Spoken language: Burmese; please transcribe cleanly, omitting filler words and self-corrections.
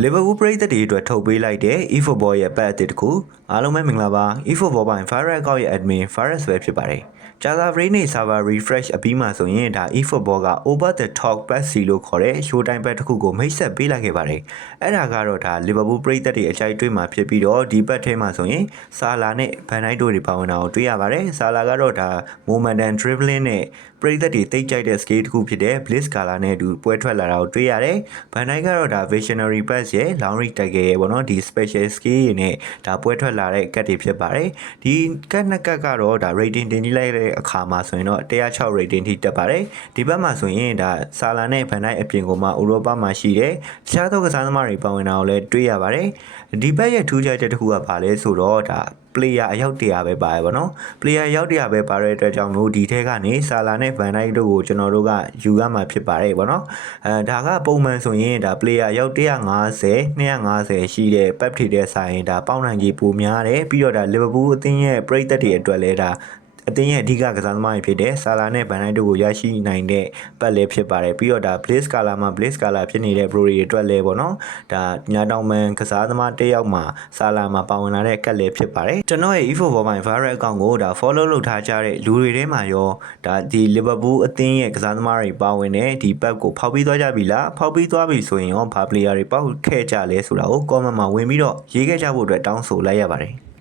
Liverpool ပရိသတ်တွေအတွက်ထုတ်ပေးလိုက်တဲ့ eFootball ရဲ့ပတ်အသစ်တစ်ခုအားလုံးပဲမင်္ဂလာပါ eFootball ပိုင်း Virus အကောင့်ရဲ့ admin Virus ပဲဖြစ်ပါတယ်။ကြာသပတေးနေ့ server refresh အပြီးမှဆိုရင်ဒါ eFootball က Over the Top Plus C လို့ခေါ်တဲ့ show time ပတ်တစ်ခုကိုမိတ်ဆက်ပေးလိုက်ခဲ့ပါတယ်။အဲ့ဒါကတော့ဒါ Liverpool ပရိသတ်တွေအကြိုက်တွေ့မှာဖြစ်ပြီးတော့ဒီပတ်ထဲမှာဆိုရင်ဆာလာနဲ့ဗန်ဒိုက်တို့တွေပါဝင်တာကိုတွေ့ရပါတယ်။ဆာလာကတော့ဒါ momentum dribbling နဲ့ပရိသတ်တွေတိတ်ကြိုက်တဲ့ scale တစ်ခုဖြစ်တဲ့ Blitz Color နဲ့အတူပွဲထွက်လာတာကိုတွေ့ရတယ်။ဗန်ဒိုက်ကတော့ဒါ visionary pass ရဲ့ long reach တက်ခဲ့ရဲ့ပေါ့နော်ဒီ special skill တွေနဲ့ဒါပွဲထွက်လာတဲ့ကတ်တွေဖြစ်ပါတယ်ဒီကတ်နှစ်ကတ်ကတော့ဒါ rating တင်ကြည့်လိုက်တဲ့အခါမှာဆိုရင်တော့106 rating ထိတက်ပါတယ်ဒီဘက်မှာဆိုရင်ဒါဆာလာနဲ့ဗန်ဒိုက်အပြင်ကမှဥရောပမှာရှိတဲ့တခြားသောကစားသမားတွေပါဝင်တာကိုလည်းတွေ့ရပါတယ်ဒီဘက်ရဲ့ထူးခြားချက်တစ်ခုကဘာလဲဆိုတော့ဒါplayer အယောက်100ပဲပါတယ်ဗောနော် player အယောက်100ပဲပါတဲ့အတွက်ကြောင့်လို့ဒီထဲကနေဆာလာနဲ့ဗန်ဒိုက်တို့ကိုကျွန်တော်တို့ကယူရမှာဖြစ်ပါတယ်ဗောနော်ဒါကပုံမှန်ဆိုရင်ဒါ player အယောက်150 250ရှိတဲ့ pep တွေတဲ့ဆိုင်ဒါပေါင်းနိုင်ကြီးပိုများတယ်ပြီးတော့ဒါ Liverpool အသင်းရဲ့ပရိသတ်တွေအတွက်လည်းဒါအသင်းရဲ့အဓိကကစားသမားတွေဖြစ်တဲ့ဆာလာနဲ့ဗန်ဒိုက်တို့ကိုရရှိနိုင်တဲ့ပတ်လည်းဖြစ်ပါတယ်ပြီးတော့ဒါ Blaze Color မှာ Blaze Color ဖြစ်နေတဲ့ Pro တွေအတွက်လည်းပေါ့နော်ဒါညာတောင်မန်ကစားသမားတစ်ယောက်မှာဆာလာမှာပါဝင်လာတဲ့ကတ်လည်းဖြစ်ပါတယ်ကျွန်တော်ရဲ့ eFootball ပိုင်း Virus အကောင့်ကိုဒါ follow လုပ်ထားကြတဲ့လူတွေထဲမှာရောဒါဒီ Liverpool အသင်းရဲ့ကစားသမားတွေပါဝင်တဲ့ဒီပတ်ကိုဖောက်ပြီးသွားကြပြီလားဖောက်ပြီးသွားပြီဆိုရင်ရောဘာ player တွေပေါက်ခဲ့ကြလဲဆိုတာကို comment မှာဝင်ပြီးတော့ရေးခဲ့ကြဖို့အတွက်တောင်းဆိုလိုက်ရပါတယ်